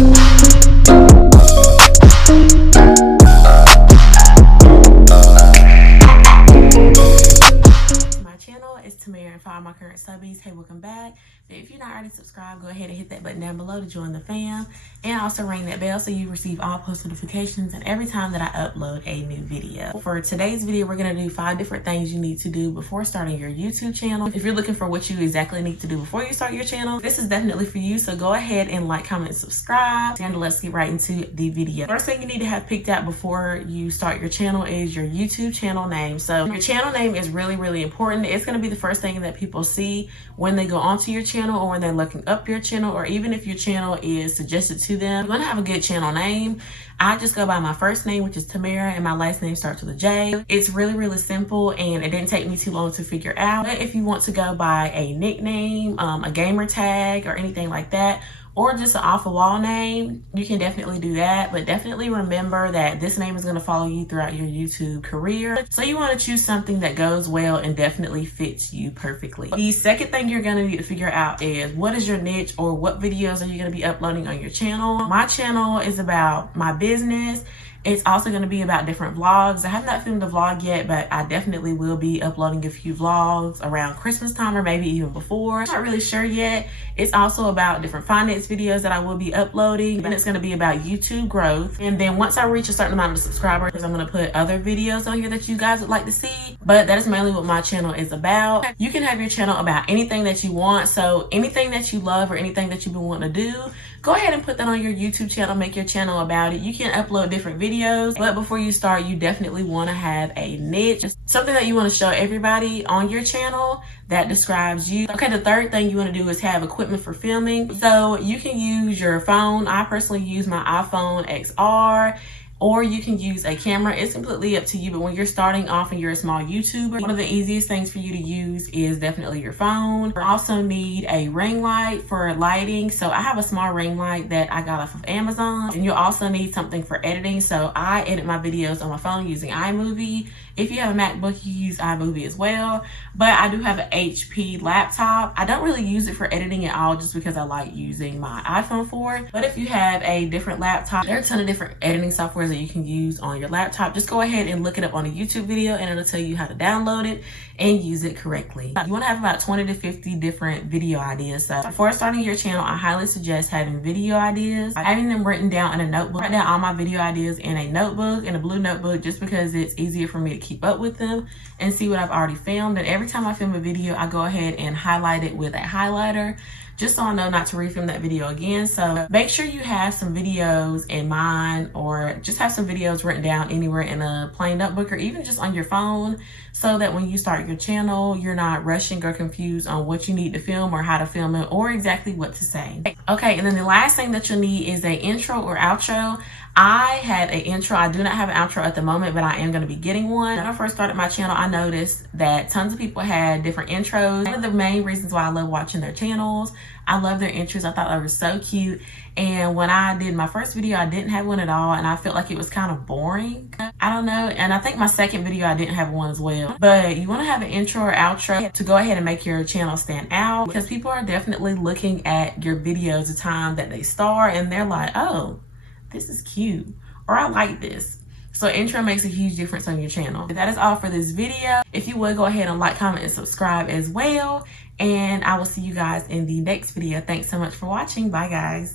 It's Tamara and for all my current subbies, hey, welcome back. If you're not already subscribed, go ahead and hit that button down below to join the fam, and also ring that bell so you receive all post notifications and every time that I upload a new video. For today's video, we're going to do 5 different things you need to do before starting your YouTube channel. If you're looking for what you exactly need to do before you start your channel, this is definitely for you. So go ahead and like, comment, and subscribe, and let's get right into the video. First thing you need to have picked out before you start your channel is your YouTube channel name. So your channel name is really important. It's going to be the first thing that people see when they go onto your channel or when they're looking up your channel, or even if your channel is suggested to them. You want to have a good channel name. I just go by my first name, which is Tamara, and my last name starts with a J. It's really simple, and it didn't take me too long to figure out. But if you want to go by a nickname, a gamer tag, or anything like that, or just an off-the-wall name, you can definitely do that. But definitely remember that this name is going to follow you throughout your YouTube career. So you want to choose something that goes well and definitely fits you perfectly. The second thing you're going to need to figure out is, what is your niche, or what videos are you going to be uploading on your channel? My channel is about my business. It's also going to be about different vlogs. I have not filmed a vlog yet, but I definitely will be uploading a few vlogs around Christmas time, or maybe even before. I'm not really sure yet. It's also about different finance videos that I will be uploading, and it's going to be about YouTube growth. And then once I reach a certain amount of subscribers, I'm going to put other videos on here that you guys would like to see. But that is mainly what my channel is about. You can have your channel about anything that you want. So anything that you love or anything that you've been wanting to do, go ahead and put that on your YouTube channel. Make your channel about it. You can upload different videos, but before you start, you definitely want to have a niche, something that you want to show everybody on your channel that describes you. Okay, the third thing you want to do is have equipment for filming. So you can use your phone. I personally use my iPhone XR, or you can use a camera. It's completely up to you, but when you're starting off and you're a small YouTuber, one of the easiest things for you to use is definitely your phone. You also need a ring light for lighting. So I have a small ring light that I got off of Amazon, and you'll also need something for editing. So I edit my videos on my phone using iMovie. If you have a MacBook, you use iMovie as well, but I do have an HP laptop. I don't really use it for editing at all, just because I like using my iPhone for it. But if you have a different laptop, there are a ton of different editing softwares that you can use on your laptop. Just go ahead and look it up on a YouTube video, and it'll tell you how to download it and use it correctly. You want to have about 20 to 50 different video ideas. So before starting your channel, I highly suggest having video ideas, having them written down in a notebook. Write down all my video ideas in a notebook, in a blue notebook, just because it's easier for me to keep up with them and see what I've already filmed. And every time I film a video, I go ahead and highlight it with a highlighter, just so I know not to refilm that video again. So make sure you have some videos in mind, or just have some videos written down anywhere in a plain notebook, or even just on your phone, so that when you start your channel, you're not rushing or confused on what you need to film or how to film it or exactly what to say. Okay, and then the last thing that you'll need is an intro or outro. I had an intro. I do not have an outro at the moment, but I am going to be getting one. When I first started my channel, I noticed that tons of people had different intros. One of the main reasons why I love watching their channels, I love their intros. I thought they were so cute. And when I did my first video, I didn't have one at all, and I felt like it was kind of boring. I don't know. And I think my second video, I didn't have one as well. But you want to have an intro or outro to go ahead and make your channel stand out, because people are definitely looking at your videos the time that they start, and they're like, oh, this is cute, or I like this. So intro makes a huge difference on your channel. That is all for this video. If you would, go ahead and like, comment, and subscribe as well. And I will see you guys in the next video. Thanks so much for watching. Bye, guys.